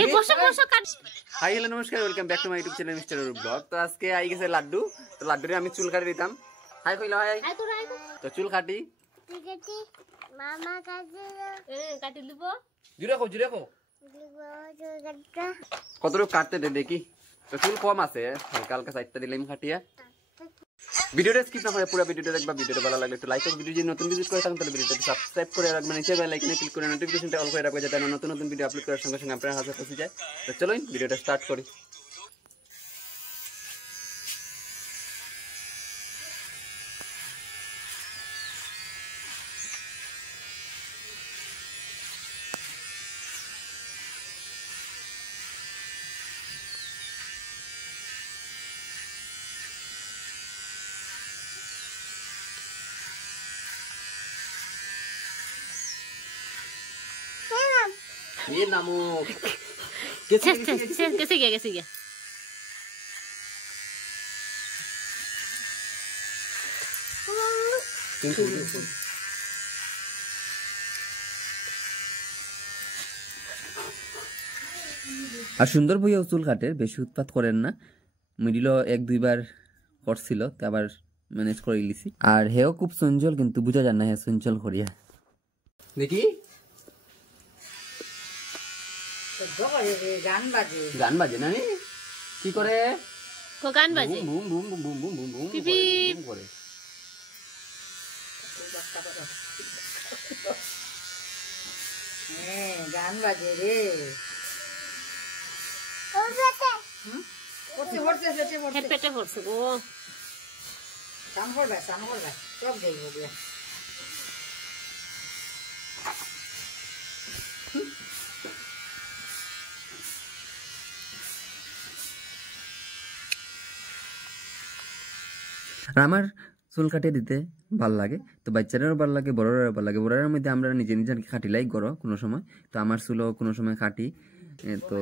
এই বসো বসো কাট। হাই হ্যালো নমস্কার, welcome back to my YouTube channel mister Arup blog. তো আজকে আই গেছে লাড্ডু, তো লাড্ডুরে আমি চুল কাটি দিতাম। হাই কইলো হাই। আই তো রাই তো চুল কাটি টিকেটি মামা কাছে কাটি দিব। জুড়ে কো কতটুকু কাটতে দে দেখি। তো চুল কম আছে, হালকা হালকা সাইডটা দিলাম কাটিয়া। ভিডিওটা স্কিপ না করে পুরো ভিডিওটা দেখবা। ভিডিওটা ভালো লাগলে একটু লাইক করো, ভিডিও যদি নতুন ভিজিট করে থাকেন তাহলে ভিডিওটা সাবস্ক্রাইব করে রাখবেন, নিচে বেল আইকনে ক্লিক করে নোটিফিকেশনটা অল করে রাখবেন যাতে নতুন নতুন ভিডিও আপলোড করার সঙ্গে সঙ্গে আপনার হাতে পৌঁছে যায়। তো চলুন ভিডিওটা স্টার্ট করি। ये नामो कैसे गया আর সুন্দর ভাইয়া চুল কাটে, বেশি উৎপাত করেন না। মিডিলও এক দুইবার করছিল, তো আবার ম্যানেজ করে লিছি। আর হেও খুব চঞ্চল, কিন্তু বুঝা যায় না হে চঞ্চল করিয়া। দেখি গান বাজে না কি করে? গান বাজে boom boom boom boom boom boom boom পিপি করে। গান বাজে রে। পেটে পড়ছে গো। স্নান করবে সব দেখবো গিয়ে। আমার চুল কাটিয়ে দিতে ভাল লাগে, তো বাচ্চারাও ভাল লাগে, বড়রাও ভাল লাগে। বড়রার মধ্যে আমরা নিজে নিজে কাটিলাই গড়ো কোনো সময়, তো আমার চুলও কোনো সময় কাটি। তো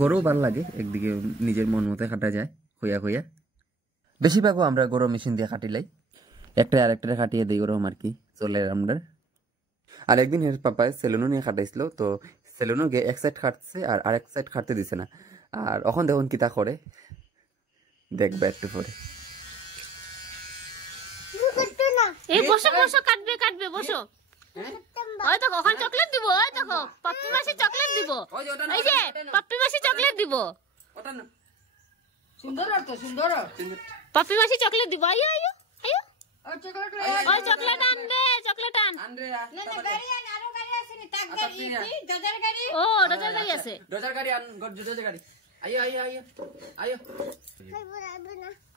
গরুও ভাল লাগে, একদিকে নিজের মন মতো কাটা যায় হইয়া হইয়া। বেশিরভাগও আমরা গরু মেশিন দিয়ে কাটিলাই, একটা আর একটা কাটিয়ে দিই ওরকম আর কি চলে আমরা। আর একদিন এর পাপায় সেলুনও নিয়ে কাটাইছিল, তো সেলুনও গিয়ে এক সাইড কাটছে আর আরেক সাইড কাটতে দিছে না। আর এখন দেখুন কিতা করে, দেখবে একটু পরে। এই বসো বসো কাটবে বসো। ওই দেখো ওখানে চকলেট দিব, ওই দেখো পাপ্পি মাসি চকলেট দিব। এই যে পাপ্পি মাসি চকলেট দিব। সুন্দর আর তো সুন্দর পাপ্পি মাসি চকলেট দিব। আইও আইও আইও। ওই চকলেট ওই চকলেট আন রে, চকলেট আন। না গাড়ি আন, আরো গাড়ি আছে নি তাক গাড়ি ডজার গাড়ি। ও ডজার গাড়ি আছে, ডজার গাড়ি আন, ডজার গাড়ি। আইও আইও আইও আইও।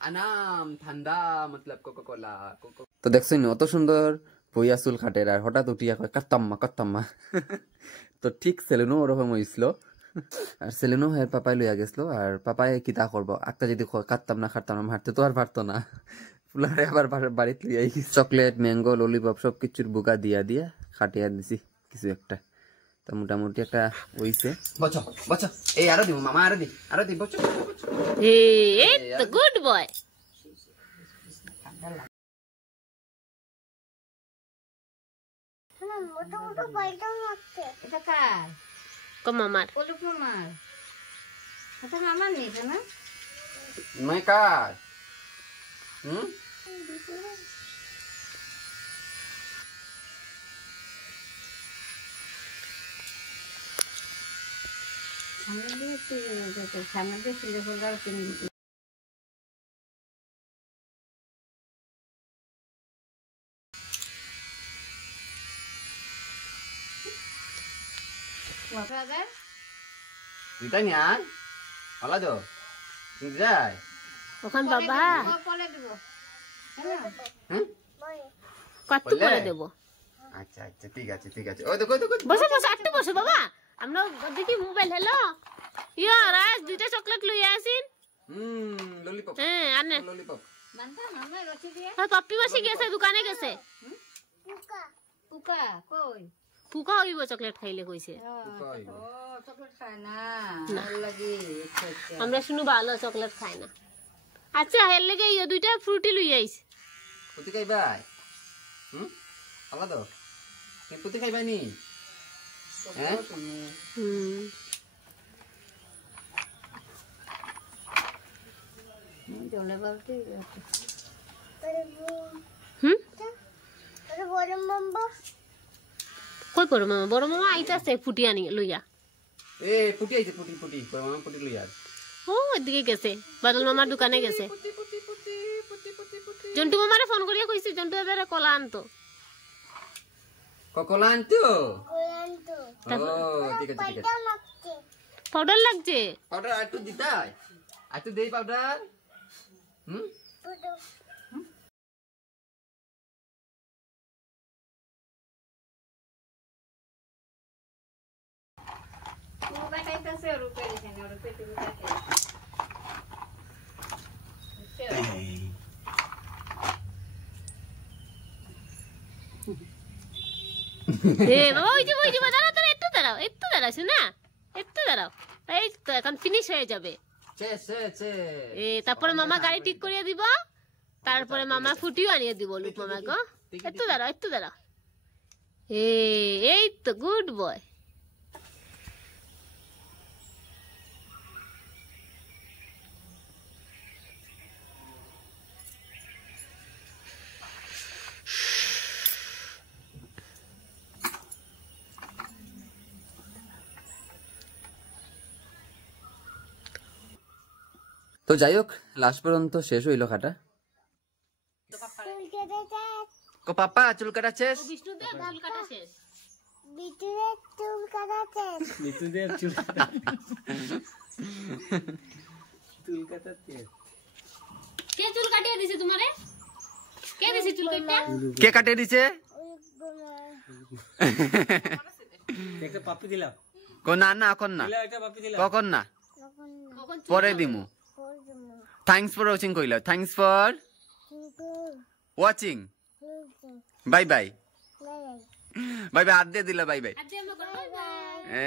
আনাম ঠান্ডা মতলব কোকো কোলা। তো দেখছেন অত সুন্দর বইয়া চুল কাটের, আর হঠাৎ উঠিয়া কয় কাটতাম্মা। তো ঠিক সেলুনও ওরকম হয়েছিল। আর সেলুনও হের পাপাই লইয়া গেছিল, আর পাপাই কিতা করবো, একটা যদি কাটতাম না হাঁটতে তো আর পারতো না। ফুলারে আবার বাড়িতে লইয়াই চকলেট, ম্যাঙ্গো, ললিপপ সব কিছুর বুকা দিয়া খাটিয়া দিছি কিছু একটা। তো মোটামুটি একটা হইছে। বচো এই আরো দিব মামা, আরো দি বচো। এই তো গুড বয়। মোটো পাল্টাও লাগছে। এটা কার? কো মামার। ওলুক মামার। এটা মামার নেই না? मैं কার সামনে দিয়ে সুন্দর করে কিনে দিতে। দিতাই না ভালো তো যাই ওখান বাবা পরে দেব। কত করে দেব? আচ্ছা ঠিক আছে। ওই দেখো বসো আটটু বসো বাবা। আমরা দেখি মোবাইল। হ্যালো ইয়া রাজ দুইটা চকলেট লইয়া আসিন। ললিপপ। হ্যাঁ আনে ললিপপ। মানতা মামা রচি দিয়ে। হ্যাঁ পাপ্পি মাসি গেছে দোকানে গেছে। পুকা কই? ফুকা হইব চকলেট খাইলে কইছে। ও চকলেট খায় না, ভাল লাগে। আচ্ছা আমরা শুনু ভালো চকলেট খায় না। আচ্ছা হের লাগে ইয়া দুইটা ফ্রুটি লই আইছে। ফুটি খাইবাই? আলাদা কি ফুটি খাইবাই নি? হ্যাঁ জলে বালতি কই বড় মামা আইতাছে ফুটি আনি লইয়া এ পুটি আইছে পুটি বড় মামা পুটি লইয়া ও এদিকে গেছে বাদল মামার দোকানে গেছে জন্টু মামারে ফোন করিয়া কইছি জন্টু দাদারে কলা আনতো কলা আনতো ও ঠিক আছে পাউডার লাগছে পাউডার একটু দিতাই একটু দেই পাউডার রূপা খাইতেছে রূপে দিছে না রূপে তুমি খাইতে এ বাবা ওই যে দাঁড়াও একটু দাঁড়াও শোনা একটু দাঁড়াও এই তো এখন ফিনিশ হয়ে যাবে তারপরে মামা গাড়ি ঠিক করিয়ে দিব তারপরে মামা ফুটিও আনিয়ে দিব লুক মামা গো একটু দাঁড়াও এই তো গুড বয় তো যাই হোক লাস্ট পর্যন্ত শেষ হইলো খাটা কো পাপা চুল কাটা শেষ বিষ্ণুদেব চুল কাটা শেষ বিটুরের চুল কাটা শেষ কে চুল কাটিয়ে দিছে তোমারে কে দিছে চুল কাটা কে কাটে দিছে একটা পাপি দিলাম কো না এখন না একটা পাপি দিলাম কখন না পরে দিমু থ্যাঙ্কস ফর ওয়াচিং কইলা thanks for watching bye bye হাত দিয়ে দিলা বাই বাই আজকে আমরা বাই বাই এ